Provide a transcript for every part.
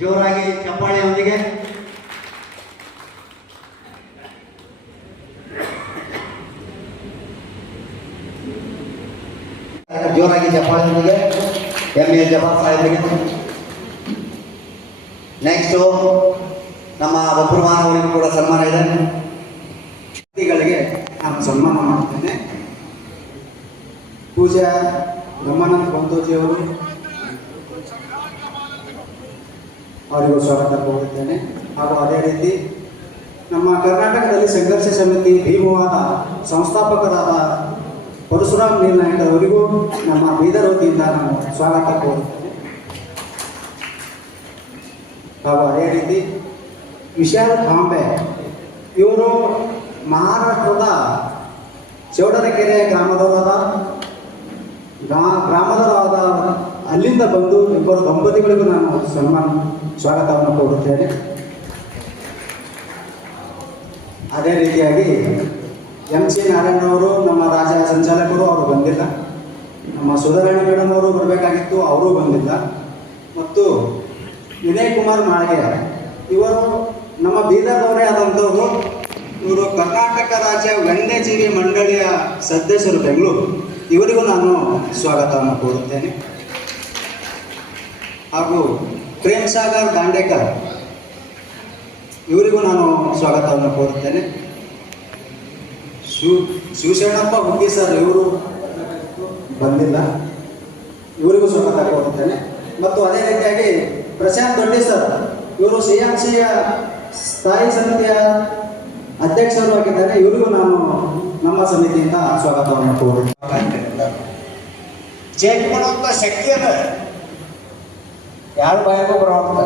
ಜೋರಾಗಿ ಚಪ್ಪಾಳೆಯೊಂದಿಗೆ ಜೋರಾಗಿ ಚಪ್ಪಾಳೆಯೊಂದಿಗೆ M A ಜವಾಬ್ ಸಾಹೇಬರಿಗೆ ನೆಕ್ಸ್ಟು ನಮ್ಮ ಅವರಿಗೂ ಕೂಡ ಸನ್ಮಾನ ಇದೆ. ವ್ಯಕ್ತಿಗಳಿಗೆ ನಾನು ಸನ್ಮಾನ ಮಾಡ್ತೇನೆ. ಪೂಜಾ ಬ್ರಹ್ಮಾನಂದ ಬಂದೋಜಿಯವರು ಅವರಿಗೂ ಸ್ವಾಗತ ಕೋರುತ್ತೇನೆ. ಹಾಗೂ ಅದೇ ರೀತಿ ನಮ್ಮ ಕರ್ನಾಟಕದಲ್ಲಿ ಸಂಘರ್ಷ ಸಮಿತಿ ಭೀಮವಾದ ಸಂಸ್ಥಾಪಕರಾದ ಪರಶುರಾಮ್ ನೀಲನಾಯಕ್ ಅವರಿಗೂ ನಮ್ಮ ಬೀದರ್ ವತಿಯಿಂದ ನಾವು ಸ್ವಾಗತ ಕೋರುತ್ತೇನೆ. ಹಾಗೂ ಅದೇ ರೀತಿ ವಿಶಾಲ್ ಬಾಂಬೆ, ಇವರು ಮಹಾರಾಷ್ಟ್ರದ ಚೌಡರಕೆರೆ ಗ್ರಾಮದವರಾದ, ಗ್ರಾ, ಗ್ರಾಮದವರಾದ ಅಲ್ಲಿಂದ ಬಂದು ಇಬ್ಬರು ದಂಪತಿಗಳಿಗೂ ನಾನು ಸನ್ಮಾನ ಸ್ವಾಗತವನ್ನು ಕೋರುತ್ತೇನೆ. ಅದೇ ರೀತಿಯಾಗಿ ಎಂ ಸಿ ನಾರಾಯಣವರು ನಮ್ಮ ರಾಜ ಸಂಚಾಲಕರು ಅವರು ಬಂದಿಲ್ಲ. ನಮ್ಮ ಸುಧಾರಾಣಿ ಮೇಡಮ್ ಅವರು ಬರಬೇಕಾಗಿತ್ತು, ಅವರೂ ಬಂದಿಲ್ಲ. ಮತ್ತು ವಿನಯ್ ಕುಮಾರ್ ಮಾಳ್ಗೆ, ಇವರು ನಮ್ಮ ಬೀದರ್ನವರೇ ಆದಂಥವರು. ಇವರು ಕರ್ನಾಟಕ ರಾಜ್ಯ ವನ್ಯಜೀವಿ ಮಂಡಳಿಯ ಸದಸ್ಯರು ಬೆಂಗಳೂರು. ಇವರಿಗೂ ನಾನು ಸ್ವಾಗತವನ್ನು ಕೋರುತ್ತೇನೆ. ಹಾಗೂ ಪ್ರೇಮ್ ಸಾಗರ್, ದಾಂಡೇಕರ್. ಇವರಿಗೂ ನಾನು ಸ್ವಾಗತವನ್ನು ಕೋರುತ್ತೇನೆ. ಶಿವ, ಶಿವಶರಣಪ್ಪ ಹುಗ್ಗಿ ಸರ್, ಇವರು ಬಂದಿಲ್ಲ. ಇವರಿಗೂ ಸ್ವಾಗತ ಕೋರುತ್ತೇನೆ. ಮತ್ತು ಅದೇ ರೀತಿಯಾಗಿ ಪ್ರಶಾಂತ್ ದೊಡ್ಡಿ ಸರ್, ಇವರು ಸಿ ಎಂ ಸಿಯ ಸ್ಥಾಯಿ ಸಮಿತಿಯ ಅಧ್ಯಕ್ಷರು ಆಗಿದ್ದಾರೆ. ಇವರಿಗೂ ನಾನು ನಮ್ಮ ಸಮಿತಿಯಿಂದ ಸ್ವಾಗತವನ್ನು ಕೋರುತ್ತೇನೆ. ಚೇಂಜ್ ಮಾಡುವಂಥ ಶಕ್ತಿ ಅದ ಯಾರ ಬಾಯಾಗೂ ಬರೋವಂಥ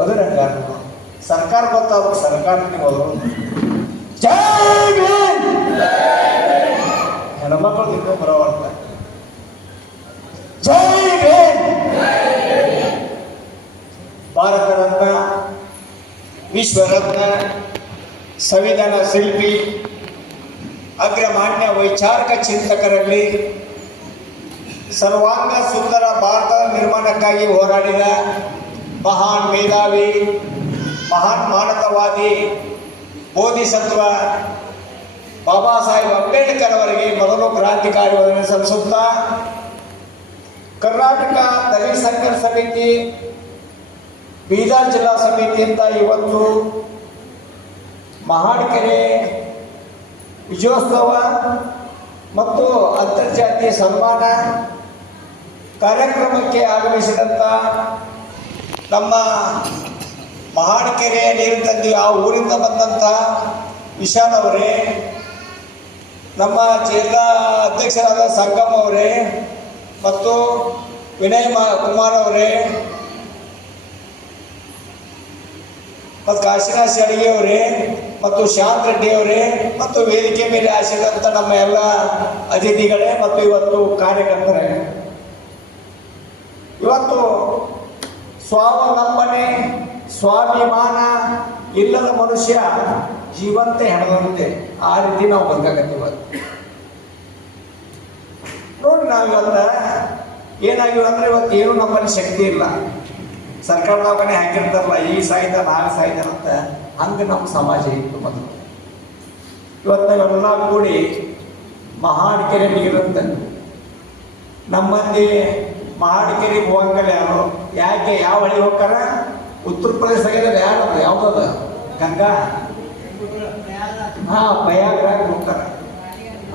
ಅದ್ರ ಸರ್ಕಾರ ಗೊತ್ತಾದ್ರು ಸರ್ಕಾರ ನೀವು ಜೈ ಭೀಮ್! ಹೆಣ್ಮಕ್ಳು ಇನ್ನೂ ಬರೋವಂಥ ಜೈ ಭಾರತ ರತ್ನ ವಿಶ್ವರತ್ನ ಸಂವಿಧಾನ ಶಿಲ್ಪಿ, ಅಗ್ರಮಾನ್ಯ ವೈಚಾರಿಕ ಚಿಂತಕರಲ್ಲಿ ಸರ್ವಾಂಗ ಸುಂದರ ಭಾರತ ನಿರ್ಮಾಣಕ್ಕಾಗಿ ಹೋರಾಡಿದ ಮಹಾನ್ ಮೇಧಾವಿ, ಮಹಾನ್ ಮಾನವವಾದಿ ಬೋಧಿಸತ್ವ ಬಾಬಾ ಸಾಹೇಬ್ ಅಂಬೇಡ್ಕರ್ ಅವರಿಗೆ ಮೊದಲು ಕ್ರಾಂತಿಕಾರಿಗಳನ್ನು ಸಲ್ಲಿಸುತ್ತಾ, ಕರ್ನಾಟಕ ದಲಿತ ಸಂಘರ್ಷ ಸಮಿತಿ, ಬೀದರ್ ಜಿಲ್ಲಾ ಸಮಿತಿಯಿಂದ ಇವತ್ತು ಮಹಾಡ್ಕೆರೆ ವಿಜಯೋತ್ಸವ ಮತ್ತು ಅಂತರ್ಜಾತೀಯ ಸನ್ಮಾನ ಕಾರ್ಯಕ್ರಮಕ್ಕೆ ಆಗಮಿಸಿದಂಥ ನಮ್ಮ ಮಹಾಡ್ಕೆರೆ ನೀರು ತಂದಿ ಆ ಊರಿಂದ ಬಂದಂಥ ವಿಶಾಲ್ ಅವರೇ, ನಮ್ಮ ಜಿಲ್ಲಾ ಅಧ್ಯಕ್ಷರಾದ ಸಂಗಮ್ ಅವರೇ ಮತ್ತು ವಿನಯ್ ಕುಮಾರ್ ಅವರೇ ಮತ್ತು ಕಾಶಿನಾಥ್ ಶೆಣಗಿ ಅವರೇ ಮತ್ತು ಶಾಂತ್ ರೆಡ್ಡಿ ಅವರೇ ಮತ್ತು ವೇದಿಕೆ ಮೇಲೆ ಆಶಿದಂಥ ನಮ್ಮ ಎಲ್ಲ ಅತಿಥಿಗಳೇ ಮತ್ತು ಇವತ್ತು ಕಾರ್ಯಕರ್ತರೇ. ಇವತ್ತು ಸ್ವಾವಲಂಬನೆ, ಸ್ವಾಭಿಮಾನ ಇಲ್ಲದ ಮನುಷ್ಯ ಜೀವಂತ ಹೆಣದಂತೆ ಆ ರೀತಿ ನಾವು ಬಂದಾಗತ್ತೆ ಇವತ್ತು. ನೋಡಿ ನಾವು ಇವತ್ತ ಏನಾಗಿವ ಅಂದ್ರೆ ಇವತ್ತು ಏನು ನಮ್ಮಲ್ಲಿ ಶಕ್ತಿ ಇಲ್ಲ. ಸರ್ಕಾರ ಮನೆ ಹಾಕಿರ್ತಾರಲ್ಲ, ಈ ಸಾಯ್ತ ನಾಲ್ಕು ಸಾಯ್ತಾನ ಅಂತ ಹಂಗೆ ನಮ್ಮ ಸಮಾಜ ಇತ್ತು ಮೊದಲು. ಇವತ್ತು ನಾವೆಲ್ಲ ಕೂಡಿ ಮಹಾಡಿಕೆರೆ ನೀರಂತ ನಮ್ಮ ಮಂದಿ ಹೋಗಲ್ಲ ಯಾರು ಯಾಕೆ, ಯಾವ ಹಳ್ಳಿ ಹೋಗ್ತಾರ? ಉತ್ತರ ಪ್ರದೇಶದಾಗ ಯಾರು ಯಾವ್ದದ ಗಂಗಾ. ಹಾ ಪ್ರಯಾಗ್ರಾಗ್ ಹೋಗ್ತಾರ.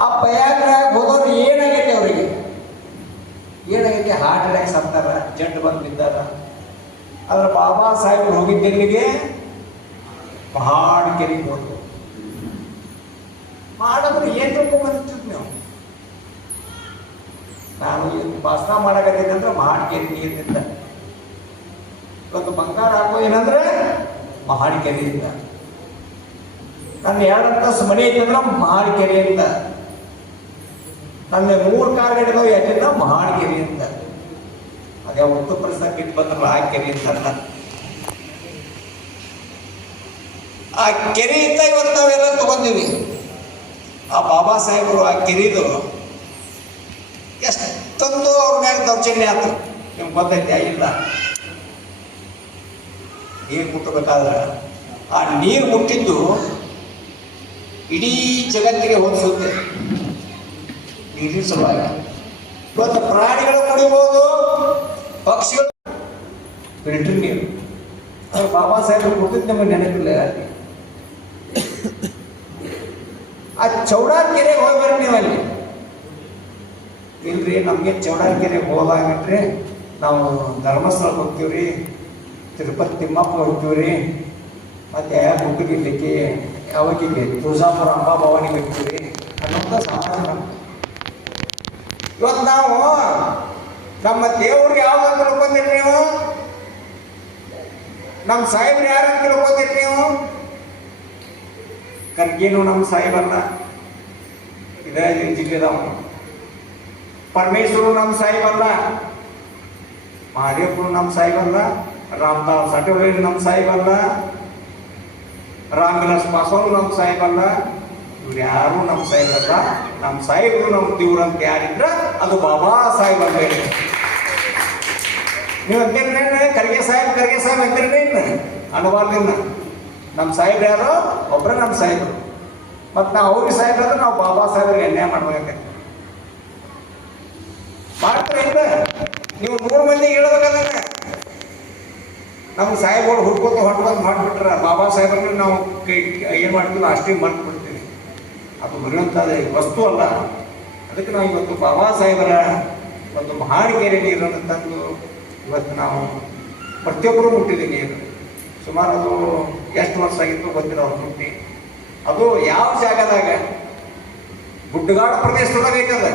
ಆ ಪ್ರಯಾಗ್ರಾಗ್ ಹೋದವ್ರು ಏನಾಗೈತೆ ಅವರಿಗೆ? ಏನಾಗೈತೆ? ಹಾರ್ಟ್ ಅಟ್ಯಾಕ್ ಸತ್ತಾರ ಜಡ್ ಬಂದು ಬಿದ್ದಾರ ಆದ್ರೆ ಬಾಬಾ ಸಾಹೇಬ್ ಹೋಗಿದ್ದೆಲ್ಲಿಗೆ ಪಹಾಡ್ ಹೋದ್ರು. ಮಾಡಿದ್ರೆ ಏನ್ ತಿಳ್ಕೊಂಬಂದಿರ್ತೀವಿ ನೀವು? ಭಾಷಣ ಮಾಡಕತ್ತೀನಿ ಅಂದ್ರೆ ಮಹಾಡಿಕೆರೆ ನೀರಿನಿಂದ ಇವತ್ತು ಬಂಗಾರ ಹಾಕೋ ಏನಂದ್ರೆ ಮಹಾಡಿಕೆರೆಯಿಂದ ನನ್ನ ಎರಡು ತಾಸು ಮನೆ ಇತ್ತಂದ್ರೆ ಮಹಾಡಿಕೆರೆಯಿಂದ ನನ್ನ ಮೂರು ಕಾರ್ ಗಾಡಿಗಳು ಯಾಕೆಂದ್ರೆ ಮಹಾಡಿಕೆರೆಯಿಂದ ಅದೇ ಒಟ್ಟು ಪ್ರದೇಶಕ್ಕೆ ಇಟ್ಟು ಬಂದ್ರಲ್ಲ ಆ ಕೆರೆಯಿಂದ ಅಲ್ಲ ಆ ಕೆರೆಯಿಂದ ಇವತ್ತು ನಾವೆಲ್ಲ ತಗೊಂಡಿವಿ. ಆ ಬಾಬಾ ಸಾಹೇಬರು ಆ ಕೆರೆದು ದೌರ್ಜನ್ಯ ಆಯ್ತು. ನಿಮ್ಗೆ ಗೊತ್ತೈತೆ ಇಲ್ಲ ನೀರು ಮುಟ್ಟಬೇಕಾದ್ರೆ ಆ ನೀರು ಮುಟ್ಟಿದ್ದು ಇಡೀ ಜಗತ್ತಿಗೆ ಹೋಲಿಸುತ್ತೆ. ನೀರಿನ ಸಲುವಾಗಿ. ಇವತ್ತು ಪ್ರಾಣಿಗಳು ಕುಡಿಬಹುದು ಪಕ್ಷಿಗಳು ಫಿಲ್ಟರ್ ನೀರು. ಅದು ಬಾಬಾ ಸಾಹೇಬ್ರು ಕೊಟ್ಟಿದ್ದು ನಮಗೆ ನೆನಪಿಲ್ಲ ಆ ಚೌಡಾರ್ ಕೆರೆಗೆ ಹೋಗ್ಬರ್ರಿ ನೀವು ಅಲ್ಲಿ ಇಲ್ರಿ, ನಮಗೆ ಚೌಡಾರ್ ಕೆರೆಗೆ ಹೋದಾಗಟ್ರಿ ನಾವು ಧರ್ಮಸ್ಥಳಕ್ಕೆ ಹೋಗ್ತೀವಿ ರೀ ತಿರುಪತಿ ತಿಮ್ಮಪ್ಪ ಹೋಗ್ತೀವಿ ರೀ ಮತ್ತೆ ಗುಡ್ಡಗಿಡ್ಲಿಕ್ಕೆ ಯಾವಾಗಿಗೆ ತುಳಜಾಪುರ ಅಂಬಾ ಹೋಗ್ತೀವಿ ಅನ್ನೋಂಥ ಸಮಾಜ. ಇವತ್ತು ನಾವು ನಮ್ಮ ದೇವ್ರಿಗೆ ಯಾವ್ದು ತಿಳ್ಕೊಂಡಿರಿ ನೀವು? ನಮ್ಮ ಸಾಹೇಬ್ರು ಯಾರು ತಿಳ್ಕೊಂಡಿರಿ ನೀವು? ಕರ್ಗೇನು ನಮ್ಮ ಸಾಹೇಬನ್ನ. ಇದೇ ಜಿಲ್ಲೆದವ ಪರಮೇಶ್ವರು ನಮ್ಮ ಸಾಹೇಬಲ್ಲ ಮಹಾದೇವ್ರು ನಮ್ಮ ಸಾಹೇಬಲ್ಲ ರಾಮದಾಸ್ ಅಟೋಳಿ ನಮ್ಮ ಸಾಹೇಬಲ್ಲ ರಾಮವಿಲಾಸ್ ಪಾಸ್ವಾನ್ ನಮ್ಮ ಸಾಹೇಬಲ್ಲ ಇವ್ರು ಯಾರು ನಮ್ಮ ಸಾಹೇಬಲ್ಲ ನಮ್ಮ ಸಾಹೇಬರು ನಮ್ಮ ದೇವ್ರು ಅಂತ ಯಾರಿದ್ರ ಅದು ಬಾಬಾ ಸಾಹೇಬ್ ಹೇಳಿ ನೀವು ಅಂತೀರೇನು ಕರಿಗೆ ಸಾಹೇಬ್, ಕರ್ಗೆ ಸಾಹೇಬ್ ಅಂತೀರೇನು ಅನುವಾದದಿಂದ ನಮ್ಮ ಸಾಹೇಬ್ರು ಯಾರು? ಒಬ್ಬರೇ ನಮ್ಮ ಸಾಹೇಬ್ರು. ಮತ್ತು ನಾವು ಅವ್ರಿಗೆ ಸಾಹೇಬ್ರು ನಾವು ಬಾಬಾ ಸಾಹೇಬ್ರಿಗೆ ಅನ್ಯಾಯ ಮಾಡ್ಬೇಕಾಗತ್ತೆ ಮಾಡ್ತಾರೆ ಇಲ್ಲ ನೀವು ನೂರು ಮಂದಿ ಹೇಳಬೇಕಲ್ಲ ನಮ್ಮ ಸಾಹೇಬ್ಗಳು ಹುಡ್ಕೋತ ಬಂದು ಮಾಡಿಬಿಟ್ರ ಬಾಬಾ ಸಾಹೇಬ್ರನ್ನ ನಾವು ಏನು ಮಾಡ್ತೀವಿ ಅಷ್ಟೇ ಮರ್ತು ಬಿಡ್ತೀವಿ ಅದು ಬರೆಯುವಂಥದ್ದು ವಸ್ತು ಅಲ್ಲ. ಅದಕ್ಕೆ ನಾವು ಇವತ್ತು ಬಾಬಾ ಸಾಹೇಬರ ಒಂದು ಮಹಾಡಿಕೆರೆ ನೀರನ್ನು ತಂದು ಇವತ್ತು ನಾವು ಪ್ರತಿಯೊಬ್ಬರು ಮುಟ್ಟಿದ್ದೀವಿ. ನೀರು ಸುಮಾರು ಅದು ಎಷ್ಟು ವರ್ಷ ಆಗಿತ್ತು ಗೊತ್ತಿಲ್ಲ ಅವ್ರು ಮುಟ್ಟಿ. ಅದು ಯಾವ ಜಾಗದಾಗ? ಗುಡ್ಡಗಾಡು ಪ್ರದೇಶದಾಗ ಐತದ.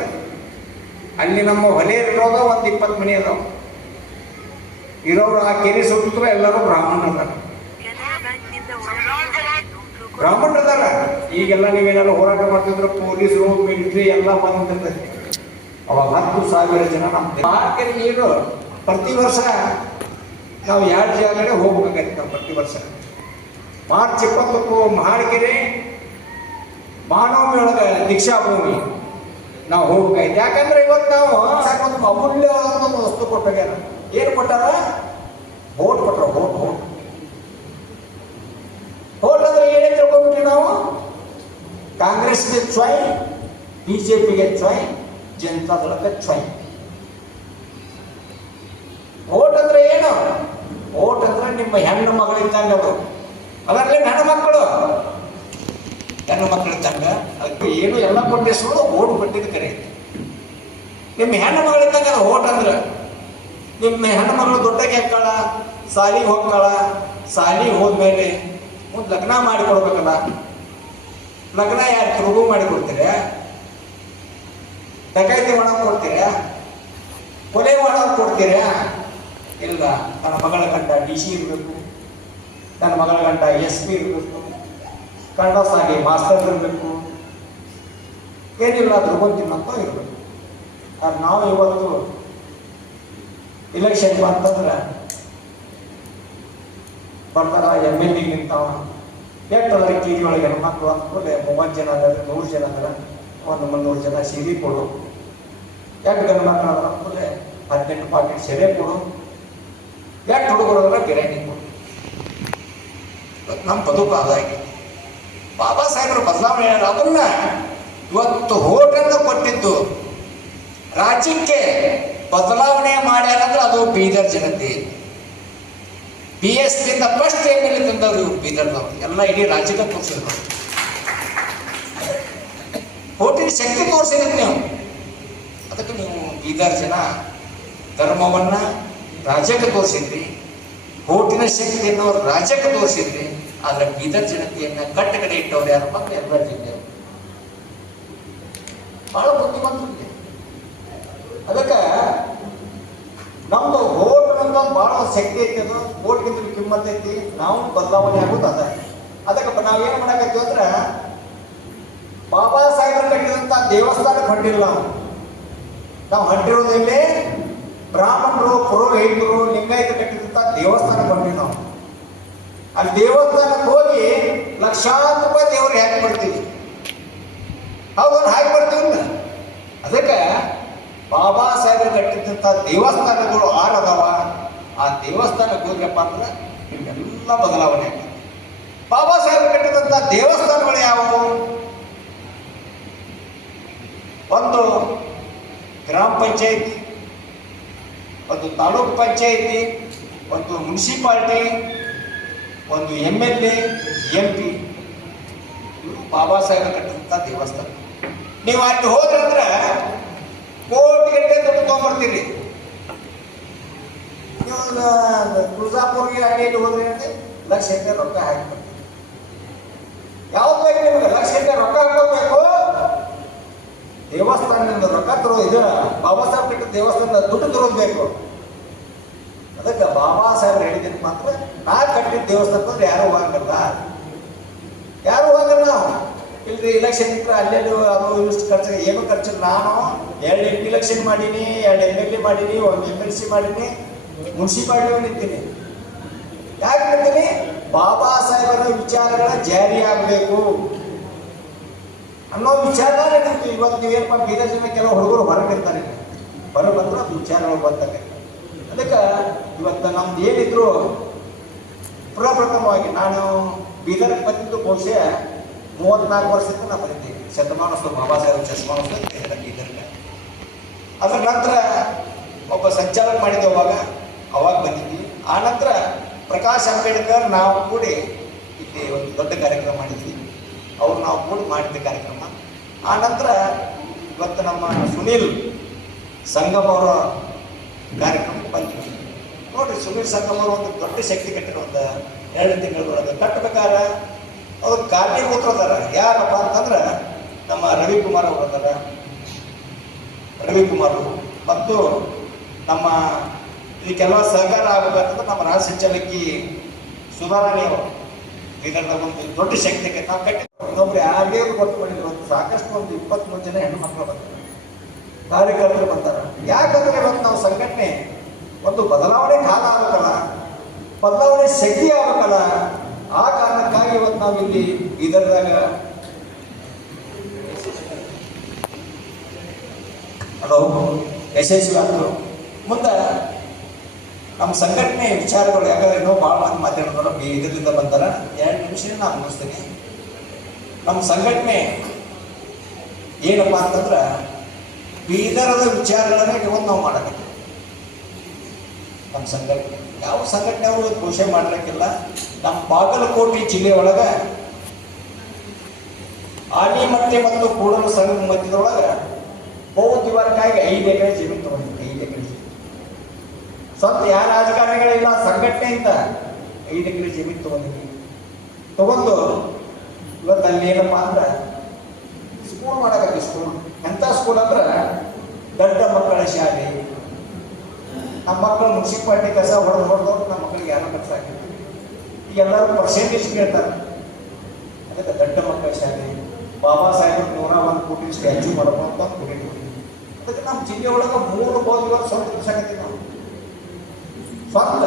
ಅಲ್ಲಿ ನಮ್ಮ ಹೊಲೆಯಲ್ಲಿರೋದ ಒಂದು ಇಪ್ಪತ್ತು ಮನೆ ಅದಾವ. ಇರೋರು ಆ ಕೆರೆ ಸುತ್ತಲೂ ಎಲ್ಲರೂ ಬ್ರಾಹ್ಮಣರು ಅದಾರ. ಈಗೆಲ್ಲ ನೀವೇನಾದ್ರು ಹೋರಾಟ ಮಾಡ್ತಿದ್ರು ಪೊಲೀಸರು ಮಿಲಿಟರಿ ಎಲ್ಲ ಬಂದಿರ್ತದೆ. ಅವಾಗ ಹತ್ತು ಸಾವಿರ ಜನ ನಮ್ಮ ಪಾರ್ಕಿನ ನೀರು ಪ್ರತಿ ವರ್ಷ ನಾವು ಎರಡು ಜಾಗಡೆ ಹೋಗ್ಬೇಕಾಗತ್ತೆ ನಾವು ಪ್ರತಿ ವರ್ಷ. ಮಾರ್ಚ್ ಇಪ್ಪತ್ತಕ್ಕೂ ಮಹಾಡಕೆರೆ ಮಾನವಮಿ ಒಳಗೆ ದೀಕ್ಷಾ ಭೂಮಿ ನಾವು ಹೋಗ್ಬೇಕಾಯ್ತು ಯಾಕಂದ್ರೆ ಇವತ್ತು ನಾವು ಒಂದು ಅಮೂಲ್ಯವಾದ ಒಂದು ವಸ್ತು ಕೊಟ್ಟಾಗ ಏನು ಕೊಟ್ಟಾರ? ಓಟ್ ಕೊಟ್ಟರು ಓಟ್ ಓಟ್ ಓಟ್ ಅಂದ್ರೆ ಏನೇನು ತಿಳ್ಕೊಂಡ್ಬಿಟ್ರಿ ನಾವು? ಕಾಂಗ್ರೆಸ್ಗೆ ಚ್ವಾಯ್ ಬಿಜೆಪಿಗೆ ಚ್ವಾಯ್ ಜನತಾದಳಕ್ಕೆ ಚಾಯ್ ಓಟ್ ಅಂದ್ರೆ ಏನು? ಓಟ್ ಅಂದ್ರೆ ನಿಮ್ಮ ಹೆಣ್ಣು ಮಗಳಿದ್ದಂಗೆ ಅದು. ಅದರಲ್ಲಿ ಹೆಣ್ಣು ಮಕ್ಕಳು ಹೆಣ್ಣು ಮಕ್ಕಳಿದ್ದಂಗ ಅದಕ್ಕೆ ಏನು ಎಲ್ಲ ಕೊಟ್ಟಿಸೋದು ಓಟ್ ಕೊಟ್ಟಿದ್ದು ಕರೆ. ನಿಮ್ಮ ಹೆಣ್ಣು ಮಗಳಿದ್ದಾಗ ಅದು ಓಟ್ ಅಂದ್ರೆ. ನಿಮ್ಮ ಹೆಣ್ಣು ಮಗಳು ದೊಡ್ಡಕ್ಕೆ ಹಾಕಾಳ ಸಾಲಿಗೆ ಹೋಗ್ತಾಳ, ಸಾಲಿಗೆ ಹೋದ್ಮೇಲೆ ಒಂದು ಲಗ್ನ ಮಾಡಿಕೊಡ್ಬೇಕಲ್ಲ ಲಗ್ನ ಯಾರು ತಿರುಗು ಮಾಡಿ ಕೊಡ್ತೀರ? ಡಕಾಯಿತಿ ಕೊಡ್ತೀರ? ಕೊಲೆ ಮಾಡೋಕೆ ಕೊಡ್ತೀರ? ಇಲ್ಲ ನನ್ನ ಮಗಳ ಗಂಟ ಡಿ ಸಿ ಇರಬೇಕು. ನನ್ನ ಮಗಳ ಗಂಟ ಎಸ್ ಪಿ ಇರಬೇಕು. ಕಂಡೋಸ್ ಆಗಿ ಮಾಸ್ಟರ್ ಇರಬೇಕು. ಏನಿಲ್ಲ ಧ್ರುವನ್ ತಿನ್ನಂತ ಇರಬೇಕು. ಆದ್ರೆ ನಾವು ಇವತ್ತು ಇಲೆಕ್ಷನ್ ಬಂತಂದ್ರೆ ಬರ್ತಾರ ಎಂ ಎಲ್ ಎ ನಿಂತಾವ ಕೆ ಕಿರಿ ಒಳಗೆ ಹೆಣ್ಮಕ್ಳು ಅಂದ್ಕೊಂಡೆ ಮೂವತ್ತು ಜನ ಅದ ನೂರು ಜನ ಅದರ. ಒಂದು ಮುನ್ನೂರು ಜನ ಸೀರೆ ಕೊಡು. ಎಷ್ಟು ಗಂಡು ಮಕ್ಕಳು ಅದ್ರ ಅಂದ್ಕೊಂಡೆ ಹದಿನೆಂಟು ಪಾಕೆಟ್ ಸೆರೆ ಕೊಡು. ಎಷ್ಟು ಹುಡುಗರು ಅಂದ್ರೆ ಗಿರಣಿ ಕೊಡು. ನಮ್ಮ ಬದುಕು ಅದಾಗಿ ಬಾಬಾ ಸಾಹೇಬರು ಬದಲಾವಣೆ ಅದನ್ನ ಇವತ್ತು ಹೋಟೆಲ್ ಕೊಟ್ಟಿದ್ದು ರಾಜ್ಯಕ್ಕೆ ಬದಲಾವಣೆ ಮಾಡ್ಯಾರಂದ್ರೆ ಅದು ಬೀದರ್ ಜನತೆ. ಬಿ ಎಸ್ ಪಿಯಿಂದ ಫಸ್ಟ್ ಎಂ ಎಲ್ ಎ ತಂದವರು ಬೀದರ್ದವ್ರು ಎಲ್ಲ ಇಡೀ ರಾಜ್ಯಕ್ಕೆ ತೋರಿಸಿದ್ರು ಹೋಟಿನ ಶಕ್ತಿ ತೋರಿಸಿದ್ರು ನೀವು. ಅದಕ್ಕೆ ನೀವು ಬೀದರ್ ಜನ ಧರ್ಮವನ್ನ ರಾಜ್ಯಕ್ಕೆ ತೋರಿಸಿದ್ರಿ. ಹೋಟಿನ ಶಕ್ತಿಯನ್ನು ರಾಜ್ಯಕ್ಕೆ ತೋರಿಸಿದ್ರಿ. ಆದ್ರೆ ಬೀದರ್ ಜನತೆಯನ್ನ ಕಟ್ಟಕಡೆ ಇಟ್ಟವ್ರು ಯಾರು? ಮತ್ತೆ ಎಲ್ಲರ ಜಿಲ್ಲೆ. ಬಹಳ ಬುದ್ಧಿವಂತಿದೆ ಅದಕ್ಕೆ ನಮ್ದು ಓಟ್ ಅಂತ ಬಹಳ ಶಕ್ತಿ ಐತಿ ಅದು. ಓಟ್ಗಿಂತ ಕಿಮ್ಮತ್ ಐತಿ. ನಾವು ಬದಲಾವಣೆ ಆಗೋದು ಅದ. ನಾವು ಏನು ಮಾಡಕತ್ತೀವಿ ಅಂದ್ರೆ ಬಾಬಾ ಸಾಹೇಬರು ಕಟ್ಟಿದಂತ ದೇವಸ್ಥಾನಕ್ಕೆ ಹೊಂಟಿಲ್ಲ ನಾವು ಹೊಂಟಿರೋದಲ್ಲಿ ಬ್ರಾಹ್ಮಣರು, ಪುರೋಹಿತರು ಲಿಂಗಾಯತ ಕಟ್ಟಿದಂತ ದೇವಸ್ಥಾನಕ್ಕೆ ಹೊಂಟಿವಿ ನಾವು. ಅಲ್ಲಿ ದೇವಸ್ಥಾನಕ್ಕೆ ಹೋಗಿ ಲಕ್ಷಾಂತರ ರೂಪಾಯಿ ದೇವ್ರಿಗೆ ಹಾಕಿ ಬರ್ತೀವಿ ಹೌದನ್ನು ಹಾಕಿ ಬರ್ತೀವಿ ಅದಕ್ಕೆ ಬಾಬಾ ಸಾಹೇಬರು ಕಟ್ಟಿದಂಥ ದೇವಸ್ಥಾನಗಳು ಆರದವ ಆ ದೇವಸ್ಥಾನಕ್ಕೆ ಹೋದ್ರಪ್ಪ ಅಂದ್ರೆ ಎಲ್ಲ ಬದಲಾವಣೆ ಆಗ್ತದೆ. ಬಾಬಾ ಸಾಹೇಬರು ಕಟ್ಟಿದಂಥ ದೇವಸ್ಥಾನಗಳು ಯಾವುವು? ಒಂದು ಗ್ರಾಮ ಪಂಚಾಯಿತಿ, ಒಂದು ತಾಲೂಕು ಪಂಚಾಯಿತಿ, ಒಂದು ಮುನ್ಸಿಪಾಲ್ಟಿ ಒಂದು M L A P Baba Saheb ಕಟ್ಟಿದಂಥ ದೇವಸ್ಥಾನ. ನೀವು ಅಲ್ಲಿ ಹೋದ್ರಂದ್ರೆ ಕೋಟಿ ಗಂಟೆ ದುಡ್ಡು ತೊಗೊಂಬರ್ತೀರಿ. ನೀವು ತುಳಜಾಪುರ್ಗೆ ಅಲ್ಲಿ ಇಲ್ಲಿ ಲಕ್ಷ ಗಂಟೆ ರೊಕ್ಕ ಹಾಕಿ ಯಾವ್ದು ಬೇಕು ನಿಮ್ಗೆ? ಲಕ್ಷ ಗಂಟೆ ರೊಕ್ಕ ಹಾಕೋಬೇಕು ದೇವಸ್ಥಾನದಿಂದ ರೊಕ್ಕ ತರೋ ಇದು, ಬಾಬಾ ಸಾಹೇಬ್ ಕಟ್ಟಿದ ದೇವಸ್ಥಾನದ ದುಡ್ಡು ತರೋದು ಬೇಕು. ಅದಕ್ಕೆ ಬಾಬಾ ಸಾಹೇಬ್ ಹೇಳಿದ್ದೀನಿ ಮಾತ್ರ ನಾ ಕಟ್ಟಿದ ದೇವಸ್ಥಾನಕ್ಕೆ ಯಾರು ಹೋಗಲ್ಲ ಯಾರು ಹೋಗಲ್ಲ ಇಲ್ರಿ ಇಲೆಕ್ಷನ್ ಇದ್ರೆ ಅಲ್ಲೆಲ್ಲಿ ಅದು ಇಷ್ಟು ಖರ್ಚು, ಏನು ಖರ್ಚು? ನಾನು ಎರಡು ಎಂ ಪಿ ಇಲೆಕ್ಷನ್ ಮಾಡೀನಿ, ಎರಡು ಎಂ ಎಲ್ ಎ ಮಾಡೀನಿ, ಒಂದು ಎಂ ಎಲ್ ಸಿ ಮಾಡೀನಿ ಮುನ್ಸಿಪಾಲ್ಟಿ ನಿಂತೀನಿ ಯಾಕೆ ನಿಂತೀನಿ ಬಾಬಾ ಸಾಹೇಬರ ವಿಚಾರಗಳ ಜಾರಿ ಆಗಬೇಕು. ಅನ್ನೋ ವಿಚಾರ ಇವತ್ತು ನೀವೇನಪ್ಪ ಬೀದರ್ ಜನ ಕೆಲವು ಹುಡುಗರು ಹೊರಗಿರ್ತಾರೆ ಹೊರಗೆ ಬಂದ್ರೆ ಅದು ವಿಚಾರಗಳು ಬಂದಾಗ. ಅದಕ್ಕೆ ಇವತ್ತು ನಮ್ದು ಏನಿದ್ರು ಪ್ರಪ್ರಥಮವಾಗಿ ನಾನು ಬೀದರ್ಗೆ ಬಂದಿದ್ದು ಬಹುಶಃ ಮೂವತ್ನಾಲ್ಕು ವರ್ಷದಿಂದ ನಾನು ಬರೀತೀನಿ. ಶತಮಾನೋತ್ಸವ, ಬಾಬಾ ಸಾಹೇಬ್ ಶತಮಾನೋತ್ಸವ ಬೀದರ್ಗೆ. ಅದರ ನಂತರ ಒಬ್ಬ ಸಂಚಾಲಕ ಮಾಡಿದ್ದೆ ಅವಾಗ ಅವಾಗ ಬಂದಿದ್ವಿ. ಆ ನಂತರ ಪ್ರಕಾಶ್ ಅಂಬೇಡ್ಕರ್ ನಾವು ಕೂಡಿ ಇಲ್ಲಿ ಒಂದು ದೊಡ್ಡ ಕಾರ್ಯಕ್ರಮ ಮಾಡಿದ್ವಿ. ಅವ್ರು ನಾವು ಕೂಡಿ ಮಾಡಿದ್ದ ಕಾರ್ಯಕ್ರಮ. ಆ ನಂತರ ಇವತ್ತು ನಮ್ಮ ಸುನೀಲ್ ಸಂಗಮ್ ಅವರ ಕಾರ್ಯಕ್ರಮಕ್ಕೆ ಬಂದಿದ್ವಿ ನೋಡಿರಿ ಸುನೀಲ್ ಸಂಗಮ್ ಅವರು ಒಂದು ದೊಡ್ಡ ಶಕ್ತಿ ಕಟ್ಟಿರೋ ಒಂದು ಎರಡು ತಿಂಗಳೊಳಗೆ ಕಟ್ಟಬೇಕಾರ ಅವ್ರು ಕಾರಣೀಭೂತರು ಅದಾರ ಯಾರಪ್ಪ ಅಂತಂದ್ರೆ ನಮ್ಮ ರವಿಕುಮಾರ್ ಅವರು ಅದಾರ ರವಿಕುಮಾರ್ ಮತ್ತು ನಮ್ಮ ಇದಕ್ಕೆಲ್ಲ ಸಹಕಾರ ಆಗಬೇಕಂದ್ರೆ ನಮ್ಮ ರಾಜ್ಯ ಸಂಚಾಲಕಿ ಸುಧಾರಣೆ ಅವರು. ಇದರದ ಒಂದು ದೊಡ್ಡ ಶಕ್ತಿಗೆ ನಾವು ಕಟ್ಟಿ ಇನ್ನೊಬ್ರು ಅವರು ಗೊತ್ತು ಮಾಡಿದ್ರು, ಒಂದು ಸಾಕಷ್ಟು ಒಂದು ಇಪ್ಪತ್ಮೂರು ಜನ ಹೆಣ್ಣು ಮಕ್ಕಳು ಬಂದರು. ಕಾರ್ಯಕರ್ತರು ಬರ್ತಾರೆ ಯಾಕಂದ್ರೆ ಇವತ್ತು ನಾವು ಸಂಘಟನೆ ಒಂದು ಬದಲಾವಣೆ ಕಾಲ ಆಗಬೇಕಲ್ಲ ಬದಲಾವಣೆ ಶಕ್ತಿ ಆಗಬೇಕಲ್ಲ ಆ ಕಾರಣಕ್ಕಾಗಿ ಇವತ್ತು ನಾವು ಇಲ್ಲಿ ಇದರದಾಗ ಹಲೋ ಯಶಸ್ವಿ ಆದರು. ಮುಂದೆ ನಮ್ಮ ಸಂಘಟನೆ ವಿಚಾರಗಳು ಯಾಕಂದ್ರೆ ಇನ್ನೂ ಭಾಳ ಮಂದಿ ಮಾತಾಡಿದ್ರು ನಮಗೆ ಇದರಿಂದ ಬಂದಾರ ಎರಡು ನಿಮಿಷ ನಾನು ಮುಗಿಸ್ತೀನಿ. ನಮ್ಮ ಸಂಘಟನೆ ಏನಪ್ಪ ಅಂತಂದ್ರೆ ಬೀದರದ ವಿಚಾರಗಳನ್ನ ಇವತ್ತು ನಾವು ಮಾಡಬೇಕು ನಮ್ಮ ಸಂಘಟನೆ ಯಾವ ಸಂಘಟನೆ ಅವರು ಘೋಷಣೆ ಮಾಡಲಿಕ್ಕಿಲ್ಲ? ನಮ್ಮ ಬಾಗಲಕೋಟೆ ಜಿಲ್ಲೆ ಒಳಗೆ ಆನಿಮಟ್ಟೆ ಮತ್ತು ಕೂಡಲು ಸಂಘ ಮಧ್ಯದೊಳಗೆ ಬಹು ಐದು ಎಕರೆ ಜಮೀನು ತಗೊಂಡಿದ್ದೆ, ಐದು ಎಕರೆ ಜಮೀನು. ಸ್ವಂತ ಯಾರ ರಾಜಕಾರಣಿಗಳಿಲ್ಲ ಸಂಘಟನೆಯಿಂದ ಐದು ಎಕರೆ ಜಮೀನು ತಗೊಂಡಿದ್ವಿ ತಗೊಂಡು ಇವತ್ತು ಅಲ್ಲಿ ಏನಪ್ಪ ಅಂದ್ರೆ ಸ್ಕೂಲ್ ಮಾಡಬೇಕು ಸ್ಕೂಲ್ ಎಂಥ ಸ್ಕೂಲ್ ಅಂದ್ರೆ ದೊಡ್ಡ ಮಕ್ಕಳ ಶಾಲೆ ನಮ್ಮ ಮಕ್ಕಳು ಮುನ್ಸಿಪಾಲ್ಟಿ ಕಸ ಹೊಡೆದು ಹೊಡೆದು ನಮ್ಮ ಮಕ್ಕಳಿಗೆ ಯಾರೋ ಆಗಿಲ್ಲ. ಈಗ ಎಲ್ಲರೂ ಪರ್ಸೆಂಟೇಜ್ ಕೇಳ್ತಾರೆ. ಅದಕ್ಕೆ ದೊಡ್ಡ ಮಕ್ಕಳ ಶಾಲೆ, ಬಾಬಾ ಸಾಹೇಬ್ ನೂರ ಒಂದು ಕೋಟಿ ಸ್ಟ್ಯಾಚ್ಯೂ ಮಾಡಬೇಕು ಅಂತ ಕೋಟಿ. ಅದಕ್ಕೆ ನಮ್ಮ ಜಿಲ್ಲೆ ಒಳಗೆ ಮೂರು ಬೋಧಿಗಳು ಸ್ವಲ್ಪ ಬಿಡ್ಸಕತ್ತೀವಿ ನಾವು. ಸ್ವಂತ.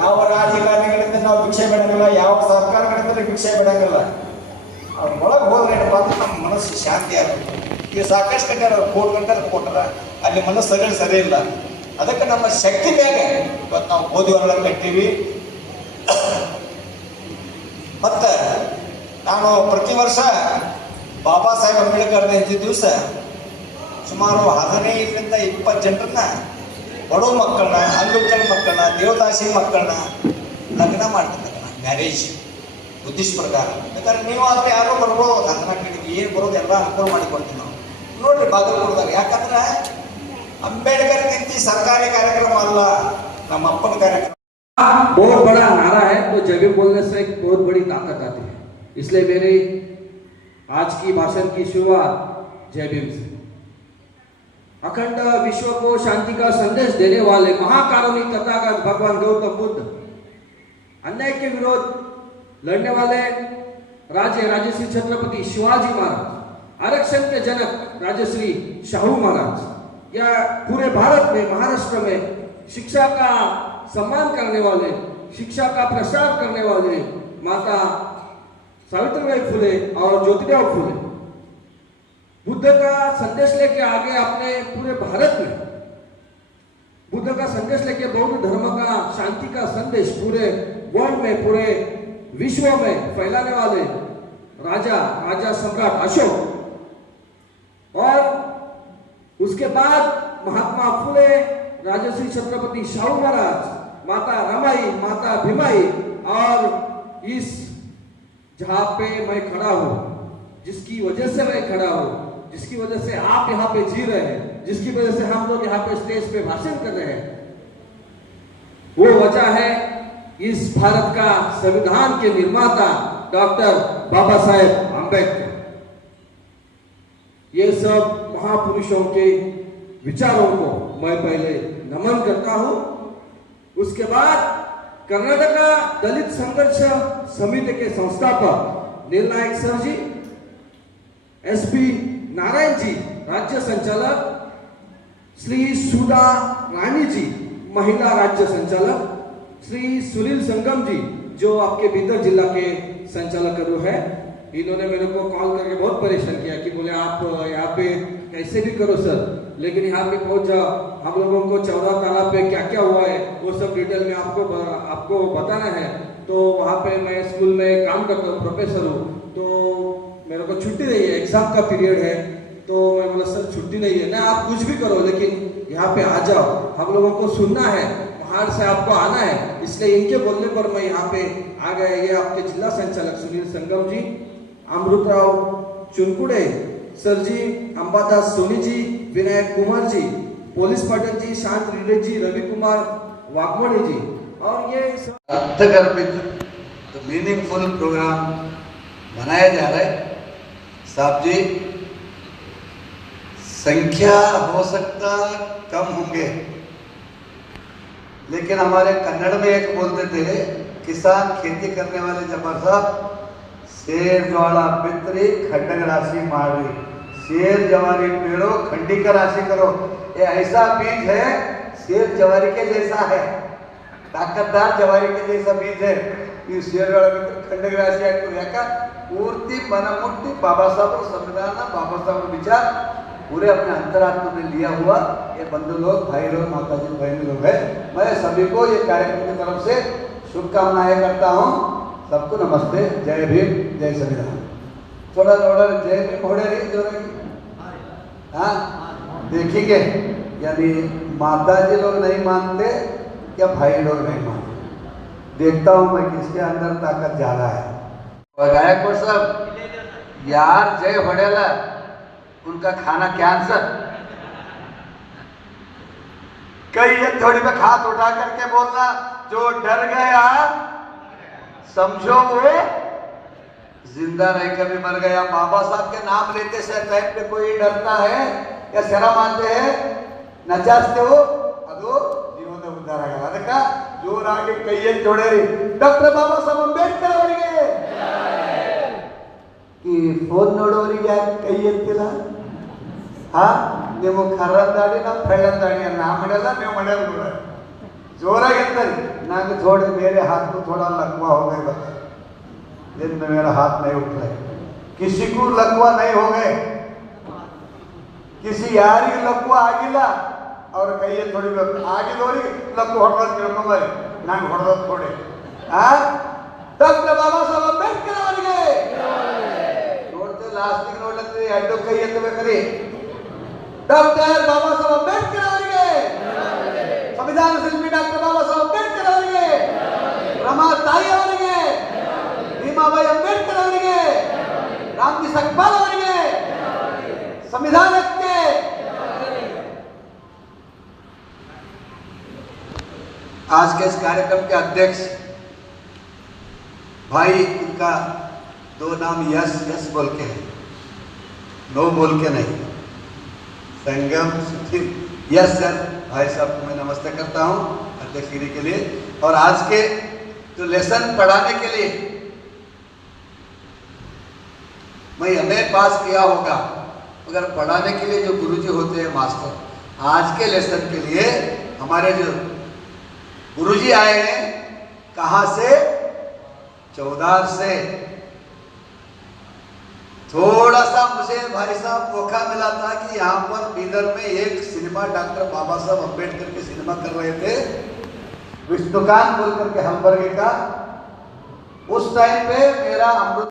ಯಾವ ರಾಜಕಾರಣಿಗಳಿಂದ ನಾವು ಭಿಕ್ಷೆ ಬಿಡಂಗಿಲ್ಲ, ಯಾವ ಸರ್ಕಾರಗಳಿಂದ ಭಿಕ್ಷೆ ಬಿಡಂಗಿಲ್ಲ. ಅವ್ರ ಒಳಗೆ ಹೋದ್ರೆ ಅಂದ್ರೆ ನಮ್ಮ ಮನಸ್ಸು ಶಾಂತಿ ಆಗುತ್ತೆ ಈಗ ಸಾಕಷ್ಟು ಗಂಟೆ ಕೋಟ್ ಗಂಟೆ ಕೊಟ್ಟರ ಅಲ್ಲಿ ಮನಸ್ಸು ಸರಿ ಸರಿ ಇಲ್ಲ. ಅದಕ್ಕೆ ನಮ್ಮ ಶಕ್ತಿ ಬೇಗ ಇವತ್ತು ನಾವು ಓದಿ ಹೊರಗಡೆ ಕಟ್ಟೀವಿ ಮತ್ತು ನಾನು ಪ್ರತಿ ವರ್ಷ ಬಾಬಾ ಸಾಹೇಬ್ ಅಂಬೇಡ್ಕರ್ ಜಯಂತಿ ದಿವಸ ಸುಮಾರು ಹದಿನೈದರಿಂದ ಇಪ್ಪತ್ತು ಜನರನ್ನ ಬಡವ ಮಕ್ಕಳನ್ನ ಅಂಗವಿಕಲ ಮಕ್ಕಳನ್ನ, ದೇವದಾಸಿ ಮಕ್ಕಳನ್ನ ಲಗ್ನ ಮಾಡ್ತಾರೆ ಮ್ಯಾರೇಜ್ ಬುದ್ಧಿಸ್ಟ್ ಪ್ರಕಾರ. ಯಾಕಂದ್ರೆ ನೀವು ಆದರೆ ಯಾರೋ ಬರ್ಬೋದು ಹದಿನಾಲ್ಕು ಏನು ಬರೋದು ಎಲ್ಲ ಅನುಕೂಲ ಮಾಡಿಕೊಡ್ತೀವಿ ನಾವು. ನೋಡ್ರಿ ಬಾಗಲಕೋಟದಾಗ ಯಾಕಂದ್ರೆ ಅಂಬೇಡ್ಕರ್ ನಿಂತಿ ಸರ್ಕಾರಿ ಕಾರ್ಯಕ್ರಮ ಅಲ್ಲ ನಮ್ಮ ಅಪ್ಪನ ಕಾರ್ಯಕ್ರಮ बहुत बड़ा नारा है तो जगह बोलने से एक बहुत बड़ी ताकत आती है इसलिए मेरी आज की भाषण की शुरुआत जय भीम से अखंड विश्व को शांति का संदेश देने वाले महाकारुणी तथागत भगवान गौतम बुद्ध अन्याय के विरोध लड़ने वाले राजे राजश्री छत्रपति शिवाजी महाराज आरक्षण के जनक राजश्री शाहू महाराज या पूरे भारत में, महाराष्ट्र में शिक्षा का सम्मान करने वाले, शिक्षा का प्रसार करने वाले माता सावित्रीबाई फुले और ज्योतिराव फुले। बुद्ध का संदेश लेके आगे अपने पूरे भारत में। बुद्ध का संदेश लेके बौद्ध धर्म का, शांति का संदेश पूरे वर्ल्ड में, पूरे विश्व में फैलाने वाले राजा राजा सम्राट अशोक। उसके बाद महात्मा फुले राजश्री छत्रपति शाहू महाराज, माता रमाई, माता भीमाई और इस जहाँ पे मैं खड़ा हूँ, जिसकी वजह से मैं खड़ा हूँ, जिसकी वजह से आप यहाँ पे जी रहे हैं, जिसकी वजह से हम लोग यहाँ पे स्टेज पे भाषण कर रहे हैं। वो वजह है इस भारत का संविधान के निर्माता डॉक्टर बाबा साहेब आम्बेडकर ये सब महापुरुषों के विचारों को मैं पहले नमन करता हूँ। उसके बाद कर्नाटका दलित संघर्ष समिति के संस्थापक निर्णायक सर जी एसपी नारायण जी, राज्य संचालक श्री सुधा रानी जी, महिला राज्य संचालक श्री सुनील संगम जी, जो आपके बीदर जिला के संचालक है। इन्होंने मेरे को कॉल करके बहुत परेशान किया कि बोले, आप, यहाँ पे कैसे भी करो सर, लेकिन यहाँ पे पहुँच जाओ। हम लोगों को चौदह तालाब पे क्या क्या हुआ है, वो सब डिटेल में आपको आपको बताना है। तो वहाँ पे मैं स्कूल में काम करता हूँ प्रोफेसर हूँ। तो मेरे को छुट्टी नहीं है एग्ज़ाम का पीरियड है। तो मैं बोला, सर, छुट्टी नहीं है। ना आप कुछ भी करो, लेकिन यहाँ पे आ जाओ। हम लोगों को सुनना है, बाहर से आपको आना है। इसलिए इनके बोलने पर मैं यहाँ पे आ गया। ये आपके जिला संचालक सुनील संगम जी। अमृतराव चुनकुड़े सर जी अंबादास सोनी जी विनायक कुमार जी पुलिस पाटिल जी शांत रेड्डी जी रवि कुमार वाघमणी जी और ये अर्थगर्भित मीनिंगफुल प्रोग्राम बनाया जा रहा है, साहब जी, संख्या हो सकता कम होंगे। लेकिन हमारे कन्नड़ में एक बोलते थे, किसान खेती करने वाले जबर साहब शेर ज्वाला पितरी खंडक राशि मारी शेर जवारी पेड़ो खंडी का राशि करो ये ऐसा बीज है शेर जवारी के जैसा है ताकतदार जवारी के जैसा बीज है ಈ ಶೇರ್ಗಳ ಖಂಡಗ ರಾಶಿ ಆಗ್ತದೆ ಯಾಕ ಪೂರ್ತಿ ಮನ ಮುಟ್ಟಿ बाबा साहब और संविधान बाबा साहब का विचार पूरे अपने अंतरात्मा में लिया हुआ ये बंधु लोग भाई लोग माता जी बहन लोग है मैं सभी को ये कार्यक्रम की तरफ से शुभकामनाएं करता हूँ सबको नमस्ते, जय भीम, जय संविधान। थोड़ा थोड़ा जय भीम हो रही ज़ोर हाँ? देखेंगे यानी माता जी लोग नहीं मानते या भाई लोग नहीं मानते? देखता हूँ मैं किसके अंदर ताकत ज़्यादा है। और गायकवाड़ साहब यार, जय होडेला उनका खाना कैंसर। कई थोड़ी पे हाथ उठा करके बोलना, जो डर गया समझो वो जिंदा रह के भी मर गया बाबा साहब के नाम लेते से टाइम पे कोई डरता है या शर्म आते हैं ನಚಾಸ್ತೆ ಅದು ಜೀವನದ ಉದ್ಧಾರ ಆಗಲ್ಲ ಅದಕ್ಕ ಜೋರಾಗಿ ಕೈಯಲ್ಲಿ ಜೋಡೇರಿ ಡಾಕ್ಟರ್ ಬಾಬಾ ಸಾಹೇಬ್ ಅಂಬೇಡ್ಕರ್ ಅವರಿಗೆ ಈ ಫೋನ್ ನೋಡೋರಿಗೆ ಯಾಕೆ ಕೈ ಎತ್ತಿಲ್ಲ ಹಾ ನೀವು ಖರ್ರಂದಾಡಿ ನಾವು ಬೆಳ್ಳಂದಾಡಿ ನಾ ಮಾಡಲ್ಲ ನೀವು ಮಾಡ್ಯಾರ ಕೂಡ जोरागी अंदर नाग थोड़े मेरे हाथ को थोड़ा लकवा हो गए बस दिन में मेरा हाथ नहीं उठ रहा है किसी को लकवा नहीं हो गए किसी ಯಾರಿಗೆ ಲಕ್ವ ಆಗಿಲ್ಲ ಅವ್ರ ಕೈಯಲ್ಲಿ ತೊಡಿಬೇಕು ಆಗಿದವ್ರಿಗೆ ಲಕ್ವ ಹೊಡೆದ ತಿಳ್ಕೊಂಬರಿ ನಂಗೆ ಹೊಡೆದ ಥೋಡೆ ಆ ಡಾಕ್ಟರ್ ಬಾಬಾ ಸಾಹೇಬ್ ಅಂಬೇಡ್ಕರ್ ಅವರಿಗೆ ನೋಡ್ತೇವೆ ಲಾಸ್ಟಿಗೆ ನೋಡ್ಲತ್ತೀವಿ ಎರಡು ಕೈ ಎತ್ತಬೇಕ್ರಿ ಡಾಕ್ಟರ್ आज के इस कार्यक्रम के अध्यक्ष भाई उनका दो नाम यस यस बोल के है। नो बोल के नहीं। संगम सुधीर यस सर, भाई साहब को मैं नमस्ते करता हूँ अध्यक्ष गिरी के लिए। और आज के जो तो लेसन पढ़ाने के लिए, मैं हमें पास किया होगा, मगर पढ़ाने के लिए जो गुरुजी होते हैं, मास्टर, आज के लेसन के लिए हमारे जो गुरुजी आए हैं। कहा से? चौदार से। थोड़ा सा मुझे भाई साहब मौका मिला था कि यहाँ पर बीदर में एक सिनेमा डॉक्टर बाबा साहब अंबेडकर के सिनेमा कर रहे थे। विष्णुकांत बोल करके हम्बर्गे का। उस टाइम पे मेरा अमृत